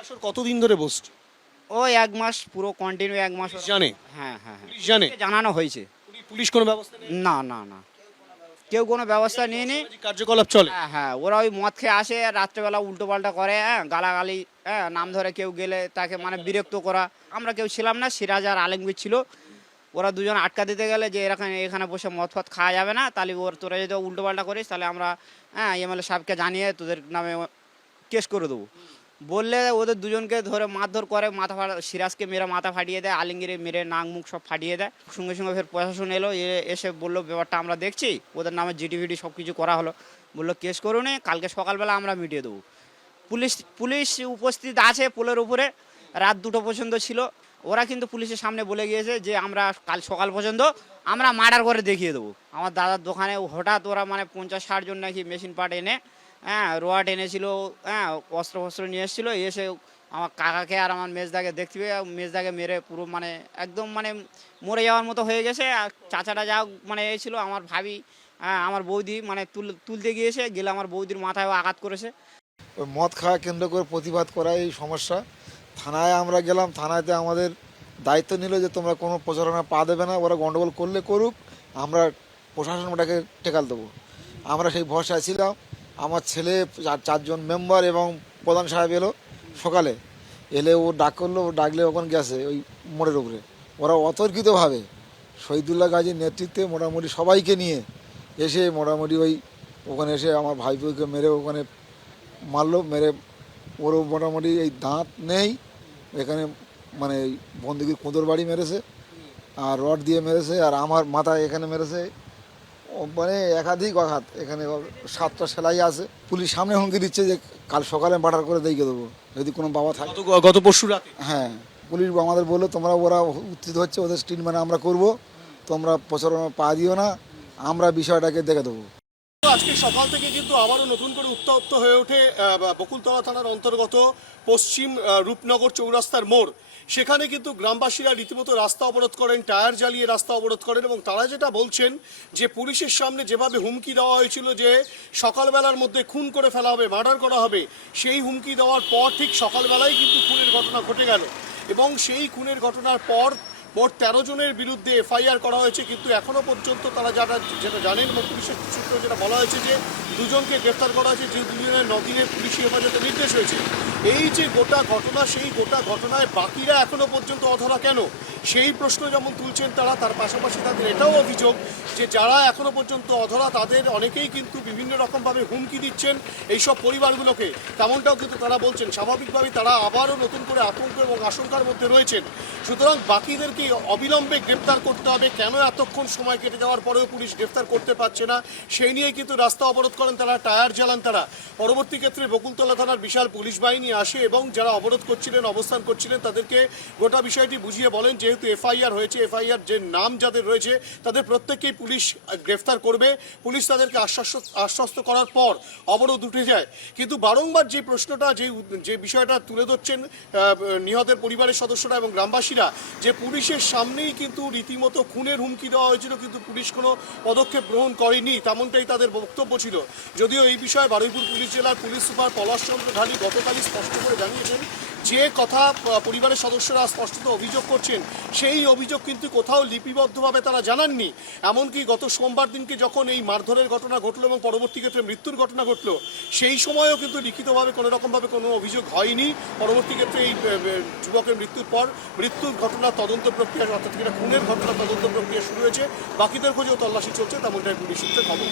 আসর কতদিন ধরে বসছে? ওই 1 মাস পুরো কন্টিনিউ 1 মাস। জানে? হ্যাঁ হ্যাঁ হ্যাঁ, পুলিশ জানে? জানানো হয়েছে। পুলিশ কোনো ব্যবস্থা নেই? না না না, কেউ কোনো ব্যবস্থা নিয়েনি। অসামাজিক কার্যকলাপ চলে? হ্যাঁ হ্যাঁ, ওরা ওই মদ খেয়ে আসে, রাত্রেবেলা উল্টো পাল্টা করে, হ্যাঁ গালাগালি, হ্যাঁ নাম ধরে কেউ গেলে তাকে মানে বিরক্ত করা। আমরা কেউ ছিলাম না, সিরাজ আর আলমগীর ছিল। ওরা দুজন আটকা দিতে গেলে যে এখানে এখানে বসে মদ ফদ খাওয়া যাবে না, তাহলে তোরা যদি উল্টো পাল্টা করিস তাহলে আমরা হ্যাঁ এমএলএ সাহেবকে জানিয়ে তোদের নামে কেস করে দেবো বললে ওদের দুজনকে ধরে মারধর করে, সিরাজকে মেরে মাথা ফাটিয়ে দেয়, আলমগীরে মেরে নাক মুখ সব ফাটিয়ে দেয়। সঙ্গে সঙ্গে ফের প্রশাসন এলো, এসে বললো ব্যাপারটা আমরা দেখছি, ওদের নামে জিডি সব কিছু করা হলো। বললো কেস করুন, কালকে সকালবেলা আমরা মিটিয়ে দেবো। পুলিশ পুলিশ উপস্থিত আছে পোলের উপরে, রাত 2টো পর্যন্ত ছিল। ওরা কিন্তু পুলিশের সামনে বলে গিয়েছে যে আমরা কাল সকাল পর্যন্ত আমরা মার্ডার করে দেখিয়ে দেবো। আমার দাদার দোকানে হঠাৎ ওরা মানে 50-60 জন নাকি মেশিন পার্ট এনে, হ্যাঁ রোয়াট এনেছিল, হ্যাঁ অস্ত্র নিয়ে এসেছিলো, এসে আমার কাকাকে আর আমার মেজদাকে দেখতে পেয়ে মেজদাকে মেরে পুরো মানে একদম মানে মরে যাওয়ার মতো হয়ে গেছে। আর চাচাটা যা মানে এই ছিল আমার ভাবি, হ্যাঁ আমার বৌদি মানে তুলতে গিয়েছে, গেলে আমার বৌদির মাথায় আঘাত করেছে। ওই মদ খাওয়া কেন্দ্র করে প্রতিবাদ করাই এই সমস্যা। থানায় আমরা গেলাম, থানাতে আমাদের দায়িত্ব নিল যে তোমরা কোনো প্রচারণা পা দেবে না, ওরা গণ্ডগোল করলে করুক, আমরা প্রশাসন ওটাকে টেকাল দেবো। আমরা সেই ভরসায় ছিলাম। আমার ছেলে 4জন মেম্বার এবং প্রধান সাহেব এলো সকালে, এলে ও ডাক করলো, ও ডাকলে ওখানে গেছে ওই মোড়ের উপরে। ওরা অতর্কিতভাবে শহীদুল্লাহ গাজীর নেতৃত্বে মোটামুটি সবাইকে নিয়ে এসে মোটামুটি ওখানে এসে আমার ভাইপোকে মেরে ওখানে মারলো, মেরে ওরও মোটামুটি এই দাঁত নেই, এখানে মানে বন্দুকের কোঁদর বাড়ি মেরেছে আর রড দিয়ে মেরেছে, আর আমার মাথায় এখানে মেরেছে, মানে একাধিক আঘাত। এখানে 7টা সেলাই আছে। পুলিশ সামনে হুমকি দিচ্ছে যে কাল সকালে মার্ডার করে দেখে দেবো যদি কোনো বাবা থাকে। গত পরশু রাতে? হ্যাঁ, পুলিশ আমাদের বললো তোমরা, ওরা উত্থিত হচ্ছে, ওদের ট্রিটমেন্ট আমরা করব, তোমরা প্রচারণা পা দিও না, আমরা বিষয়টাকে দেখে দেবো। আজকে সকাল থেকে কিন্তু আবারও নতুন করে উত্তপ্ত হয়ে ওঠে বকুলতলা থানার অন্তর্গত পশ্চিম রূপনগর চৌরাস্তার মোড়। সেখানে কিন্তু গ্রামবাসীরা রীতিমতো রাস্তা অবরোধ করেন, টায়ার জ্বালিয়ে রাস্তা অবরোধ করেন, এবং তারা যেটা বলছেন যে পুলিশের সামনে যেভাবে হুমকি দেওয়া হয়েছিল যে সকালবেলার মধ্যে খুন করে ফেলা হবে, মার্ডার করা হবে, সেই হুমকি দেওয়ার পর ঠিক সকালবেলায় কিন্তু খুনের ঘটনা ঘটে গেল, এবং সেই খুনের ঘটনার পর মোট 13 জনের বিরুদ্ধে এফআইআর করা হয়েছে। কিন্তু এখনও পর্যন্ত তারা যেটা জানেন এবং পুলিশের সূত্র যেটা বলা হয়েছে যে 2জনকে গ্রেফতার করা হয়েছে, যে 2জনের 9 দিনের পুলিশি হেফাজতে নির্দেশ হয়েছে। এই যে গোটা ঘটনা, সেই গোটা ঘটনায় বাকিরা এখনও পর্যন্ত অধরা কেন, সেই প্রশ্ন যেমন তুলছেন তারা, তার পাশাপাশি তাদের এটাও অভিযোগ যে যারা এখনও পর্যন্ত অধরা তাদের অনেকেই কিন্তু বিভিন্ন রকমভাবে হুমকি দিচ্ছেন এইসব পরিবারগুলোকে, তেমনটাও কিন্তু তারা বলছেন। স্বাভাবিকভাবেই তারা আবারও নতুন করে আতঙ্ক এবং আশঙ্কার মধ্যে রয়েছেন। সুতরাং বাকিদেরকে অবিলম্বে গ্রেপ্তার করতে হবে। কেন এতক্ষণ সময় কেটে যাওয়ার পরেও পুলিশ গ্রেপ্তার করতে পারছে না, সেই নিয়েই কিন্তু রাস্তা অবরোধ করেন তারা, টায়ার জ্বালান তারা। পরবর্তী ক্ষেত্রে বকুলতলা থানার বিশাল পুলিশ বাহিনী আসে এবং যারা অবরোধ করছিলেন, অবস্থান করছিলেন, তাদেরকে গোটা বিষয়টি বুঝিয়ে বলেন যেহেতু এফআইআর হয়েছে, এফআইআর যে নাম যাদের রয়েছে তাদের প্রত্যেককেই পুলিশ গ্রেফতার করবে। পুলিশ তাদেরকে আশ্বস্ত করার পর অবরোধ উঠে যায়। কিন্তু বারংবার যে প্রশ্নটা, যে বিষয়টা তুলে ধরছেন নিহতের পরিবারের সদস্যরা এবং গ্রামবাসীরা, যে পুলিশের সামনেই কিন্তু রীতিমতো খুনের হুমকি দেওয়া হয়েছিল, কিন্তু পুলিশ কোনো পদক্ষেপ গ্রহণ করেনি, তেমনটাই তাদের বক্তব্য ছিল। যদিও এই বিষয়ে বারুইপুর পুলিশ জেলার পুলিশ সুপার পলাশ চন্দ্র ঢালি গতকালই স্পষ্ট করে জানিয়েছেন যে কথা পরিবারের সদস্যরা স্পষ্টত অভিযোগ করছেন, সেই অভিযোগ কিন্তু কোথাও লিপিবদ্ধভাবে তারা জানাননি। এমনকি গত সোমবার দিনকে যখন এই মারধরের ঘটনা ঘটলো এবং পরবর্তী ক্ষেত্রে মৃত্যুর ঘটনা ঘটলো, সেই সময়ও কিন্তু লিখিতভাবে কোনো রকমভাবে কোনো অভিযোগ হয়নি। পরবর্তী ক্ষেত্রে এই যুবকের মৃত্যুর পর মৃত্যুর ঘটনার তদন্ত প্রক্রিয়া, অর্থাৎ খুনের ঘটনার তদন্ত প্রক্রিয়া শুরু হয়েছে। বাকিদের খোঁজেও তল্লাশি চলছে, তেমনটাই পুলিশ সূত্রে খবর।